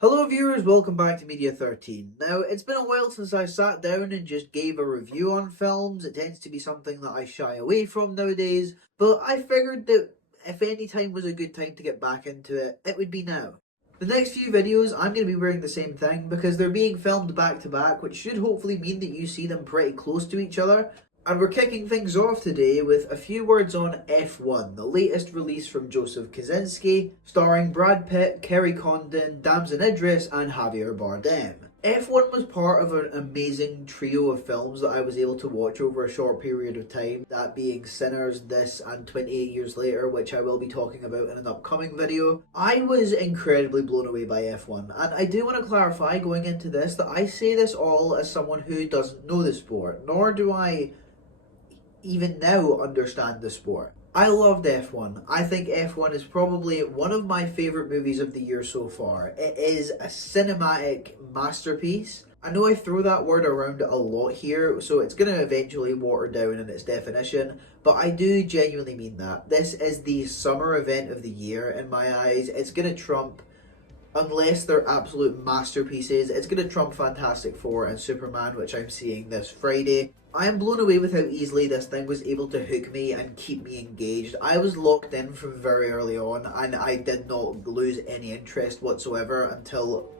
Hello viewers, welcome back to Media 13. Now, it's been a while since I sat down and just gave a review on films. It tends to be something that I shy away from nowadays, but I figured that if any time was a good time to get back into it, it would be now. The next few videos, I'm going to be wearing the same thing because they're being filmed back to back, which should hopefully mean that you see them pretty close to each other. And we're kicking things off today with a few words on F1, the latest release from Joseph Kosinski, starring Brad Pitt, Kerry Condon, Damson Idris and Javier Bardem. F1 was part of an amazing trio of films that I was able to watch over a short period of time, that being Sinners, this and 28 Years Later, which I will be talking about in an upcoming video. I was incredibly blown away by F1, and I do want to clarify going into this that I say this all as someone who doesn't know the sport, nor do I even now understand the sport. I loved F1. I think F1 is probably one of my favourite movies of the year so far. It is a cinematic masterpiece. I know I throw that word around a lot here, so it's going to eventually water down in its definition, but I do genuinely mean that. This is the summer event of the year in my eyes. It's going to trump, unless they're absolute masterpieces, it's going to trump Fantastic Four and Superman, which I'm seeing this Friday. I am blown away with how easily this thing was able to hook me and keep me engaged. I was locked in from very early on and I did not lose any interest whatsoever until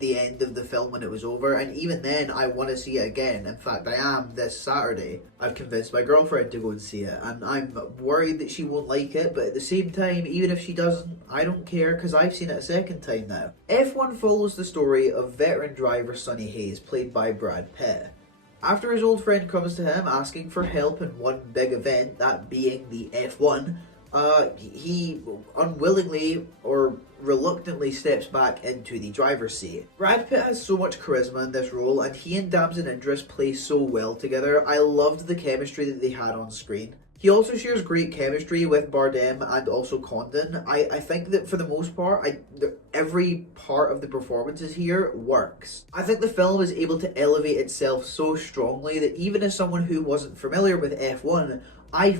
the end of the film when it was over, and even then I want to see it again. In fact, I am this Saturday. I've convinced my girlfriend to go and see it, and I'm worried that she won't like it, but at the same time, even if she doesn't, I don't care because I've seen it a second time now. F1 follows the story of veteran driver Sonny Hayes, played by Brad Pitt. After his old friend comes to him asking for help in one big event, that being the F1, he unwillingly or reluctantly steps back into the driver's seat. Brad Pitt has so much charisma in this role, and he and Damson Idris play so well together. I loved the chemistry that they had on screen. He also shares great chemistry with Bardem and also Condon. I think that for the most part, every part of the performances here works. I think the film is able to elevate itself so strongly that even as someone who wasn't familiar with F1,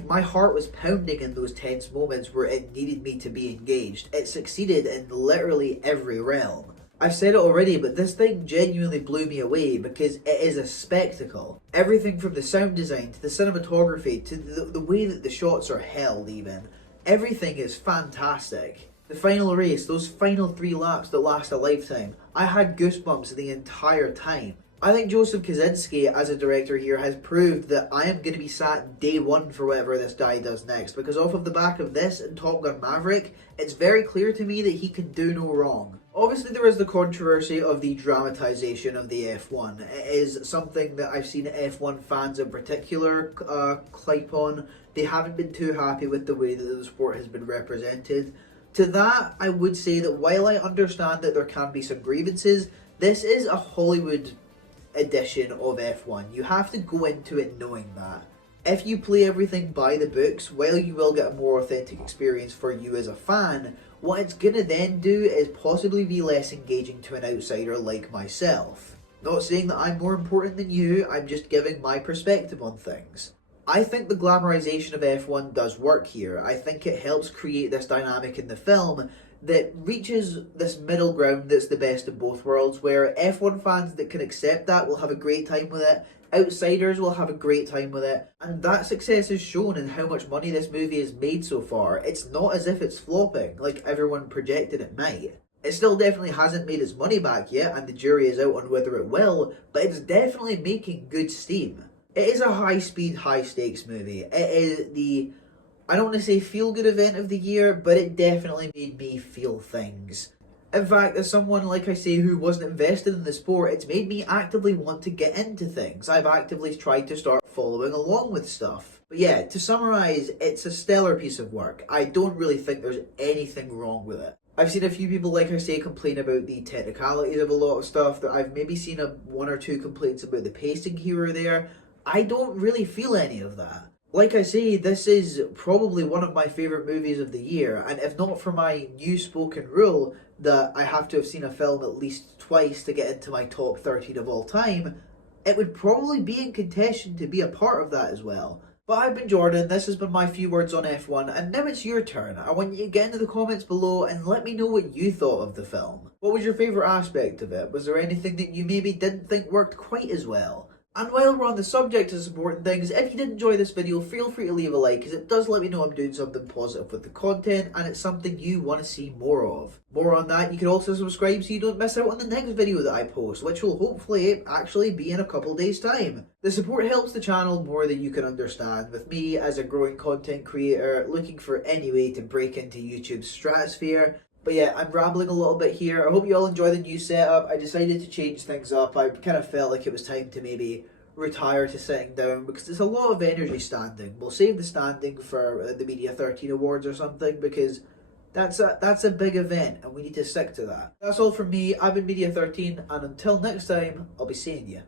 my heart was pounding in those tense moments where it needed me to be engaged. It succeeded in literally every realm. I've said it already, but this thing genuinely blew me away because it is a spectacle. Everything from the sound design to the cinematography to the way that the shots are held even. Everything is fantastic. The final race, those final 3 laps that last a lifetime, I had goosebumps the entire time. I think Joseph Kosinski as a director here has proved that I am going to be sat day one for whatever this guy does next, because off of the back of this and Top Gun Maverick, it's very clear to me that he can do no wrong. Obviously there is the controversy of the dramatisation of the F1. It is something that I've seen F1 fans in particular clipe on. They haven't been too happy with the way that the sport has been represented. To that, I would say that while I understand that there can be some grievances, this is a Hollywood edition of F1. You have to go into it knowing that. If you play everything by the books, while you will get a more authentic experience for you as a fan, what it's gonna then do is possibly be less engaging to an outsider like myself. Not saying that I'm more important than you, I'm just giving my perspective on things. I think the glamorization of F1 does work here. I think it helps create this dynamic in the film that reaches this middle ground that's the best of both worlds, where F1 fans that can accept that will have a great time with it, outsiders will have a great time with it, and that success is shown in how much money this movie has made so far. It's not as if it's flopping, like everyone projected it might. It still definitely hasn't made its money back yet, and the jury is out on whether it will, but it's definitely making good steam. It is a high-speed, high-stakes movie. It is the, I don't want to say feel-good event of the year, but it definitely made me feel things. In fact, as someone, like I say, who wasn't invested in the sport, it's made me actively want to get into things. I've actively tried to start following along with stuff. But yeah, to summarise, it's a stellar piece of work. I don't really think there's anything wrong with it. I've seen a few people, like I say, complain about the technicalities of a lot of stuff. That I've maybe seen one or two complaints about the pacing here or there. I don't really feel any of that. Like I say, this is probably one of my favourite movies of the year, and if not for my new spoken rule that I have to have seen a film at least twice to get into my top 13 of all time, it would probably be in contention to be a part of that as well. But I've been Jordan, this has been my few words on F1, and now it's your turn. I want you to get into the comments below and let me know what you thought of the film. What was your favourite aspect of it? Was there anything that you maybe didn't think worked quite as well? And while we're on the subject of supporting things, if you did enjoy this video, feel free to leave a like, because it does let me know I'm doing something positive with the content, and it's something you want to see more of. More on that, you can also subscribe so you don't miss out on the next video that I post, which will hopefully actually be in a couple days' time. The support helps the channel more than you can understand, with me as a growing content creator looking for any way to break into YouTube's stratosphere. But yeah, I'm rambling a little bit here. I hope you all enjoy the new setup. I decided to change things up. I kind of felt like it was time to maybe retire to sitting down because there's a lot of energy standing. We'll save the standing for the Media 13 Awards or something, because that's a big event and we need to stick to that. That's all from me. I've been Media 13, and until next time, I'll be seeing you.